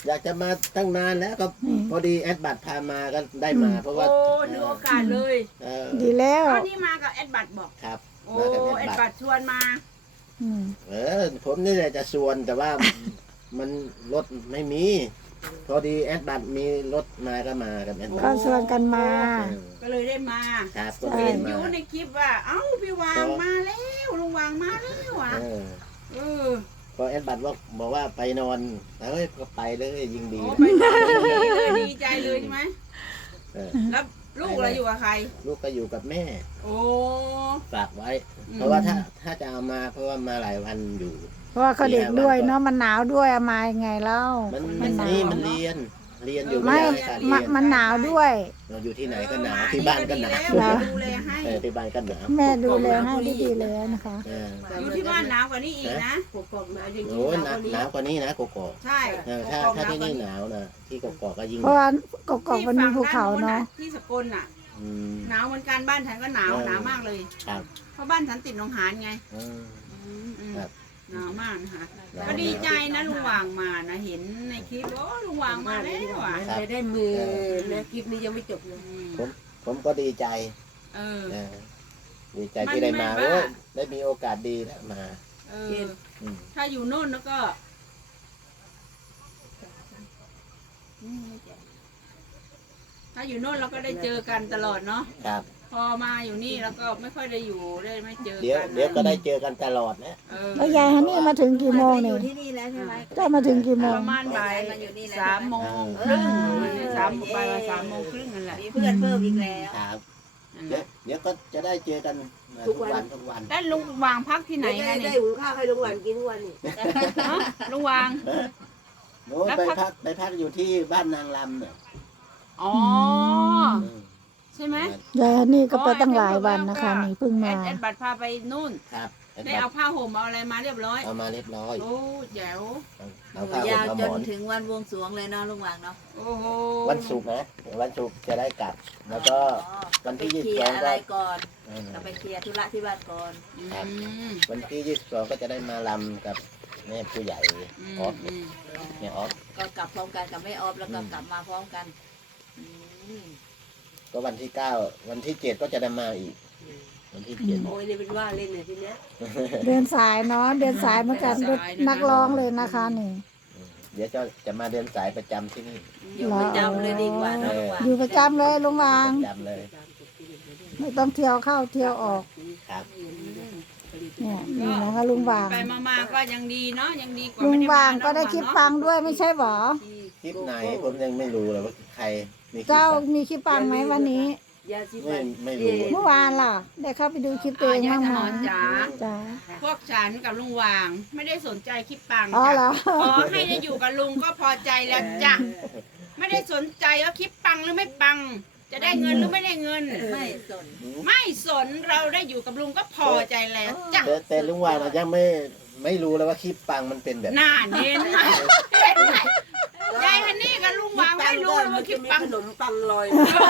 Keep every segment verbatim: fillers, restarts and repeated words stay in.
อยากจะมาตั้งนานแล้วก็นี่พอดีแอดบัตพามาก็ได้มา เพราะว่าโอ้ถือโอกาสเลยเออดีแล้วตอนนี้มากับแอดบัตบอกครับโอ้มากับแอแอดดบับัตตชวนมาอืมเออผมนี่แหละจะชวนแต่ว่า มันรถไม่มี พอดีแอดบัตมีรถมาก็มากับแอดบัก็ตชวนกันมาก็เลยได้มาครับก็ใช่เลเห็ยนอมายู่ในคลิปว่า เอ้าพี่วางมาแล้วลุงวางมาแล้วอ่ะเออเออพอแอดบัตบอกบอกว่าไปนอนเฮ้ยก็ไปเลยยิงดีโอ้นะไปเลยดีใจเลยใช่ไหมเออแล้วลูกเราอยู่กับใครลูกก็อยู่กับแม่โอ้ฝากไว้อืมเพราะว่าถ้าถ้าจะเอามาเพราะว่ามาหลายวันอยู่เพราะว่าเขาเด็กด้วยเนาะมันหนาวด้วยเอามายังไงเล่ามันมัมันนหนาวนี่มันเรียน เรียนอยู่ไม่ไม่ได้การมเรียนมันหนาวด้วยเราอยู่ที่ไหนก็หนาวที่บ้านก็หนาวดีแล้วดูแลให้เออที่บ้านก็หนาวแม่ดูแลให้ได้ดีแล้วนะคะเอออยู่ที่บ้านหนาวกว่านี้อีกนะกกอกหนาวจริงโอ้ยหนาวหนาวกว่านี้นะกกอกใช่เออถ้าถ้าที่นี่หนาวนะที่กกอกก็ยิ่งเพราะว่ากกอกมันมีภูเขาเนาะที่สกลน่ะอืมหนาวเหมือนกันบ้านฉันก็หนาวเออหนาวมากเลยครับเพราะบ้านฉันติดหนองหานไงเอออืมอืมครับหนาวมากนะคะหนาวก็ดีใจนะลุงวางมานะเห็นในคลิปโอ้ลุงวางมาแล้วอ่ะครับได้มือนะคลิปนี้ยังไม่จบเลยอืมผมผมก็ดีใจเออเออดีใจที่ได้มามันไม่โอ้ว่ายได้มีโอกาสดีแล้วมาเอออืมถ้าอยู่โน่นแล้วก็อืมถ้าอยู่โน่นเราก็ได้เจอกันตลอดเนาะครับพอมาอยู่นี่แล้วก็ไม่ค่อยได้อยู่ได้ไม่เจอเดี๋ยวกันเดี๋ยวก็นะได้เจอกันตลอดนะเออแล้วยายฮันนี่มาถึงกี่โมงอเนี่ยยู่ที่นี่แล้วใช่ไหมได้มาถึงกี่โมปงระมาณบ่ายมาอยู่นี่แล้วสามโมงครึ่งสามบ่ายสามโมงครึ่งนั่นแหละมีเพื่อนเพิ่มอีกแล้วครับนั่นแหเดี๋ยวละเดี๋ยวก็จะได้เจอกันทุกวันทุกวันแล้วลุงวางพักที่ไหนได้กันได้นี่หุงข้าวให้ลุงหวานกินทุกวันนี่ฮะลุงวางโน้ไปพักไปพักอยู่ที่บ้านนางลำเนี่ยอ๋ออืมใช่ไหมยายฮันนี่ก็ไปตั้งหลายวันนะคะนี่เพิ่งแอมาดแอดบัตรพาไปนู่นครับได้เอาผ้าห่มเอาอะไรมาเรียบร้อยเอามาเรียบร้อยโอ้แจ๋วเอาผ้าห่ยาม วเอาหจมนอนถึงวันบวงสรวงเลยเนาะลุงหวางเนาะโอ้โหวันศุกร์นะวันศุกร์จะได้กลับ แล้วก็วันที่ไปยี่เคสิบลีสยองร์อะก็ไรก่อนเออเราไปเคลียร์ธุระที่บ้านก่อนอืมวันที่ยี่สิบสองก็จะได้มาลำกับแม่ผู้ใหญ่อืออมฟอืมแม่ออฟก็กลับพร้อมกันกับแม่ออฟแล้วก็กลับมาพร้อมกันอืมก็วันที่เก้าวันที่เจ็ดก็จะได้มาอีก วันที่เจ็ดโอ้ยนี่เป็นว่าเล่นเลยทีเนี้ยเดินสายเนาะเดินสายเหมือนกันนักร้องเลยนะคะนี่เดี๋ยวจะจะมาเดินสายประจำที่นี่อยู่ประจำเลยดีกว่าเนาะลุงหวางอยู่ประจำเลยลุงวางประจำเลยไม่ต้องเที่ยวเข้าเที่ยวออกครับเนี่ยนี่นะคะลุงวางไปมาๆก็ยังดีเนาะยังดีกว่าลุงไม่ได้วางมก็ได้คลิปฟังด้วยไม่ใช่หรอคลิปไหนผมยังไม่รู้เลยว่าใครมีคลิปเจ้าบ้างมีคลิปฟังไหมวันนี้ยาสีไม่ฟันไม่รู้เมื่อวานล่ะ ได้เข้าไปดูคลิปตัวเองอ่าบ้างยายไหมถนอมจ๋าจ้าพวกฉันกับลุงวาง ไม่ได้สนใจคลิปปังอ๋อจ้ะเหรอขอให้ได้อยู่กับลุงก็พอใจแล้วจ้ะไม่ได้สนใจว่าคลิปปังหรือไม่ปัง จะได้เงินหรือไม่ได้เงินไม่สนไม่สนเราได้อยู่กับลุงก็พอใจแล้วจ้ะแต่แต่ลุงวานเรายังไม่ไม่รู้เลยว่าคลิปปังมันเป็นแบบหน้าเน้นไหมเห็นไหมยายฮันนี่กับลุงวางไม่รู้เลยว่าคลิปปังขนมปังลอย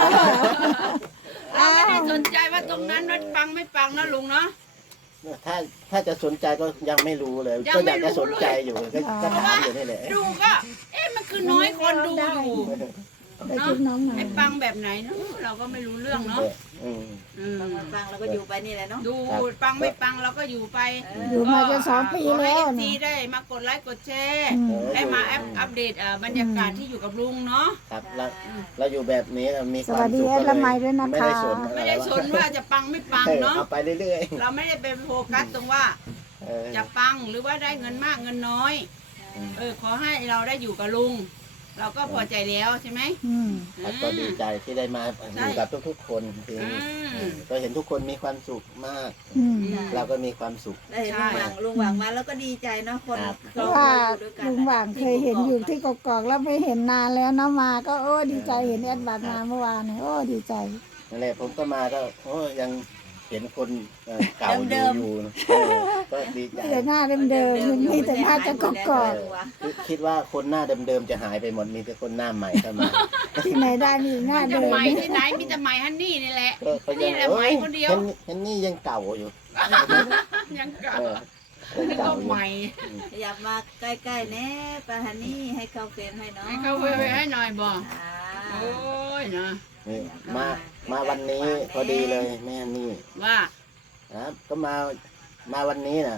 เราไม่ได้สนใจว่าตรงนั้นรถปังไม่ปังนะลุงเนาะถ้าถ้าจะสนใจก็ยังไม่รู้เลยยังก็ไม่อยากรู้จะสนใจอยู่ก็ก็ถามอยู่นี่แหละดูก็ เอ๊ะมันคือน้อยคนดูอยู่ได้คลิปน้องหน่อยไอ้ปังแบบไหนเนาะเราก็ไม่รู้เรื่องเนาะอืมอืมปังแล้วก็อยู่ไปนี่แหละเนาะดูปังไม่ปังเราก็อยู่ไปอยู่มาจะสองปีแล้วทีนี่ได้มากดไลค์กดแชร์อืมได้มาอัปอัปเดตอ่าบรรยากาศที่อยู่กับลุงเนาะครับเราเราอยู่แบบนี้เรามีสควาวัมสดีสุขแอก็ดเลละไมยด้วยนะไม่คะได้สนไม่ได้สนว่าจะปังไม่ปังเออเนาะเอาไปเรื่อยเราไม่ได้ไปโฟกัสตรงว่าๆเออจะปังหรือว่าได้เงินมากเงินน้อย เออขอให้เราได้อยู่กับลุง เราก็พอใจแล้วใช่ไหมอืมครับก็ดีใจที่ได้มาอยู่กับทุกๆคนจริงอืมๆเออก็เห็นทุกคนมีความสุขมากอืมเราก็มีความสุขได้เห็นลุงหวางลุงหวางมาแล้วก็ดีใจเนาะคนครับเพราะว่าลุงหว่างเคยเห็นอยู่ที่กกอกแล้วไม่เห็นนานแล้วเนาะมา ก็โอ้ดีใจเห็นแอดบัตรมาเมื่อวานเนี่ยโอ้ดีใจนั่นแหละผมก็มาก็โอ้ยังเห็นคนเอ่อเก่าอยู่อยู่นะเออก็ดีใจมีแต่หน้าเดิมๆมันมีแต่หน้าจะกกอกคือคิดว่าคนหน้าเดิมๆจะหายไปหมดมีแต่คนหน้าใหม่เข้ามาที่ไหนได้มีหน้าจะเดิมไหมที่ไหนมีแต่ไหมฮันนี่นี่แหละก็ก็ยังนี่แหละเอ้ไหมยคนเดียวเห็นเห็นนี่ยังเก่าอยู่ยังเก่าเออนี่ก็ใหม่อยากมาใกล้ๆแน่ปาฮันนี่ให้เข้าเฟรมให้น้องให้เขาไปให้หน่อยบ่อ่าโอ้ยนะนี่มามาวันนี้พอดีเลยแม่นี่ว่าครับก็มามาวันนี้นะ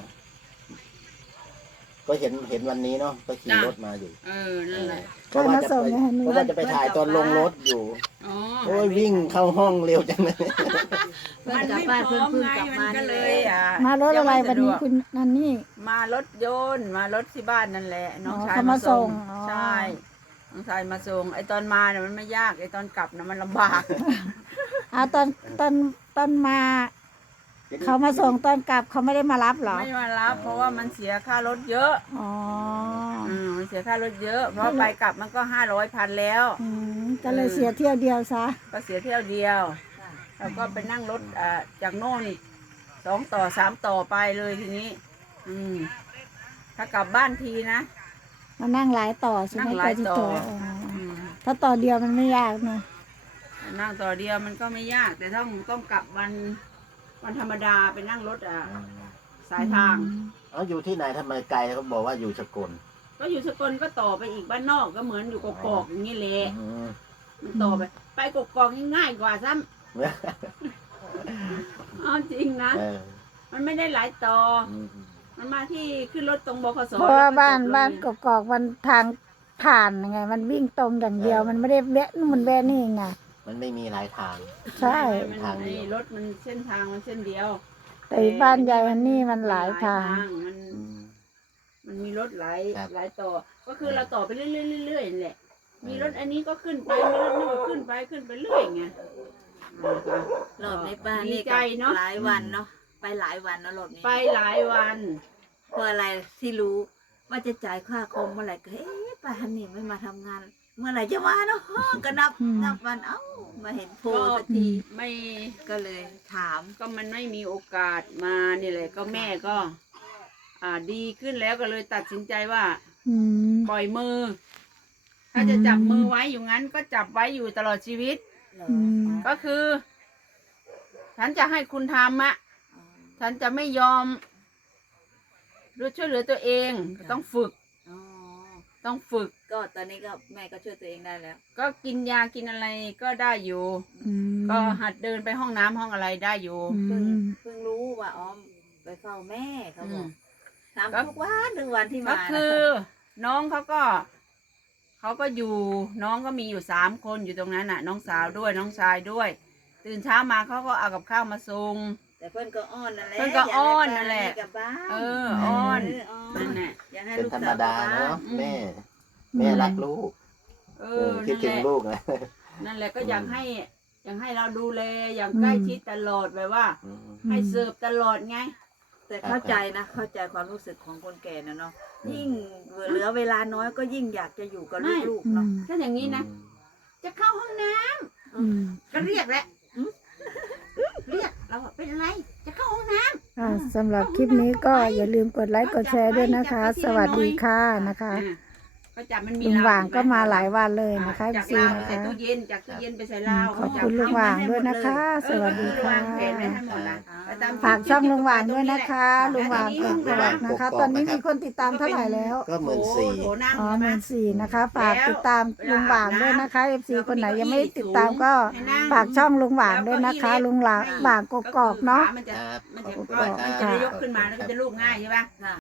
ก็เห็นเห็นวันนี้เนาะก็ขี่รถมาอยู่เออนั่นแหละก็ว่าจะไปก็ว่าจะไปถ่ายตอนลงรถอยู่อ๋อโอ้ยวิ่งเข้าห้องเร็วจังเลยเพื่อนกลับบ้านเพื่อนเพิ่งกลับมาก็นี่เลเลย ยอ่ะมารถอะไรวันนี้คุณนันนี่มารถยนต์มารถที่บ้านนั่นแหละน้องอ๋อชายเขามาส่งอ๋อใช่น้องชายมาส่งไอตอนมาเนี่ยมันไม่ยากไอตอนกลับนะมันลำบากอ่าตอนตอนตอนมา เขามาส่งตอนกลับเขาไม่ได้มารับเหรอไม่มารับ เพราะว่ามันเสียค่ารถเยอะอ๋ออืมมันเสียค่ารถเยอะ เพราะไปกลับมันก็ห้าร้อยพันแล้วอืมก็เลยเสียเที่ยวเดียวซะก็เสียเที่ยวเดียวแล้วก็ไปนั่งรถอ่าจากโน่นอีกสองต่อสามต่อไปเลยทีนี้ อืมถ้ากลับบ้านทีนะมานั่งหลายต่อใช่ไหมนั่งหลายไปที่ต่ออ๋ออืมถ้าต่อเดียวมันไม่ยากนะนั่งต่อเดียวมันก็ไม่ยาก แต่ต้องต้องกลับวันวันธรรมดาไปนั่งรถอ่ะสายทางเอาอยู่ที่ไหนทำไมไกลเขาบอกว่าอยู่สกลก็อยู่สกลก็ต่อไปอีกบ้านนอกก็เหมือนอยู่กอกๆอย่างนี้แหละอืมมันต่อไป ไปกกอกๆง่ายกว่าซ้ำเอาจริงนะเออมันไม่ได้หลายต่ออืมมันมาที่ขึ้นรถตรงบขสเพราะว่าบ้านแล้วก็จเลยบ้านกกอกมันทางผ่านไง มันวิ่งตรงอย่างเดียว มันไม่ได้แวะนู่นแวะนี่ไงมันไม่มีหลายทางใช่มันทางเดีไอ้ยวรถมันเส้นทางมันเส้นเดียวแต่บ้านยายฮันนี่มันหลายทางมันอืมมันมีรถหลายครับหลายต่อ ก็คือเราต่อไปเรื่อยๆเรื่อยๆนั่นแหละ มีรถอันนี้ก็ขึ้นไป มีรถนี่ก็ขึ้นไปขึ้นไปเรื่อยไงนะคะรอบนี้ป้าดีนี่ใจก็เนาะหลายวันเนาะไปหลายวันเนาะรอบนี้ไปหลายวันเพราะอะไรที่รู้ว่าจะจ่ายค่าคอมเมื่อไหร่ก็เอ๊ะป้าฮันนี่ไม่มาทำงาน เมื่อไหร่จะมาเนาะก็นับอืมนับวันเอ้ามาเห็นโพลก็สักทีไม่ก็เลยถามก็มันไม่มีโอกาสมานี่แหละก็แม่ก็ อ่าดีขึ้นแล้วก็เลยตัดสินใจว่าอืมปล่อยมือ ถ้าจะจับมือไว้อยู่งั้น ก็จับไว้อยู่ตลอดชีวิตอืมก็คือ ฉันจะให้คุณทำอะฉันจะไม่ยอมรู้ช่วยเหลือตัวเอง ต้องฝึกอ๋อต้องฝึกก็ตอนนี้ก็แม่ก็ช่วยตัวเองได้แล้วก็กินยากินอะไรก็ได้อยู่อืมก็หัดเดินไปห้องน้ำห้องอะไรได้อยู่อืเพิ่งมเพิ่งรู้ว่าอ๋อไปเฝ้าแม่เขาบอือกมถามทุกวันทุกวันที่ก็มาคือ น้องเขาก็เขาก็อยู่ น้องก็มีอยู่สามคนอยู่ตรงนั้นน่ะ น้องสาวด้วยน้องชายด้วย ตื่นเช้ามาเขาก็เอากับข้าวมาส่งแต่เพื่อนก็อ้อนนั่นแหละเพิ่นก็อ้อนนั่นแหละยากให้ป้ากับบ้านเอออ้อนเอ้อนนั่นแหละอยากให้เป็นลูกธรรมสาวดากับบ้เนาะอืมแม่ แม่รักลูกเอเอออคิดนั่นถึแหงละลูกนะนั่นแหละก็อยากให้ อยากให้เราดูแลอย่างใกล้ชิดตลอดแบบว่าอืมให้เสิร์ฟตลอดไงแต่เข้าใจนะเข้าใจความรู้สึกของคนแก่นะเนาะยิ่งเหลือเวลาน้อยก็ยิ่งอยากจะอยู่กับไม่ลูกๆอืเนาะมถ้าอย่างนี้นะ จะเข้าห้องน้ำอืมก็เรียกแหละอืมเรียกเราอะเป็นอะไร จะเข้าห้องน้ำอ่าสำหรับคลิปนี้ก็อย่าลืมกดไลค์กดแชร์ด้วยนะคะ สวัสดีค่ะนะคะอ่าก็จับมันมีลุงหว่างรก็มาหลายวันเลยนะคะจากซีลาวนะใส่คะตู้เย็นจากตู้เย็นไปใส่ลาวขอบคุณลุงหว่างด้วยนะคะ สวัสดีค่ะเออก็คือวางแผนไว้ให้หมดละแล้วตมฝากช่องลุงหว่างด้วยนะคะลุงหว่างกกอกนะคะ ตอนนี้มีคนติดตามเท่าไหร่แล้วก็หมื่นสี่โถน้ำอ๋อใช่หไหมมื่นสี่นะคะ ฝากติดตามลุงหว่างด้วยนะคะเอฟซีคนไหนยังไม่ได้ติดตามก็ฝากช่องลุงหว่างด้วยนะคะ ลุงหว่างหว่างกกอกเนาะมันจะครับมันขอบจะคุณก็มากคมันรับจะได้ยกขึ้นมาแล้วก็จะลูบง่ายใช่ปะค่ะ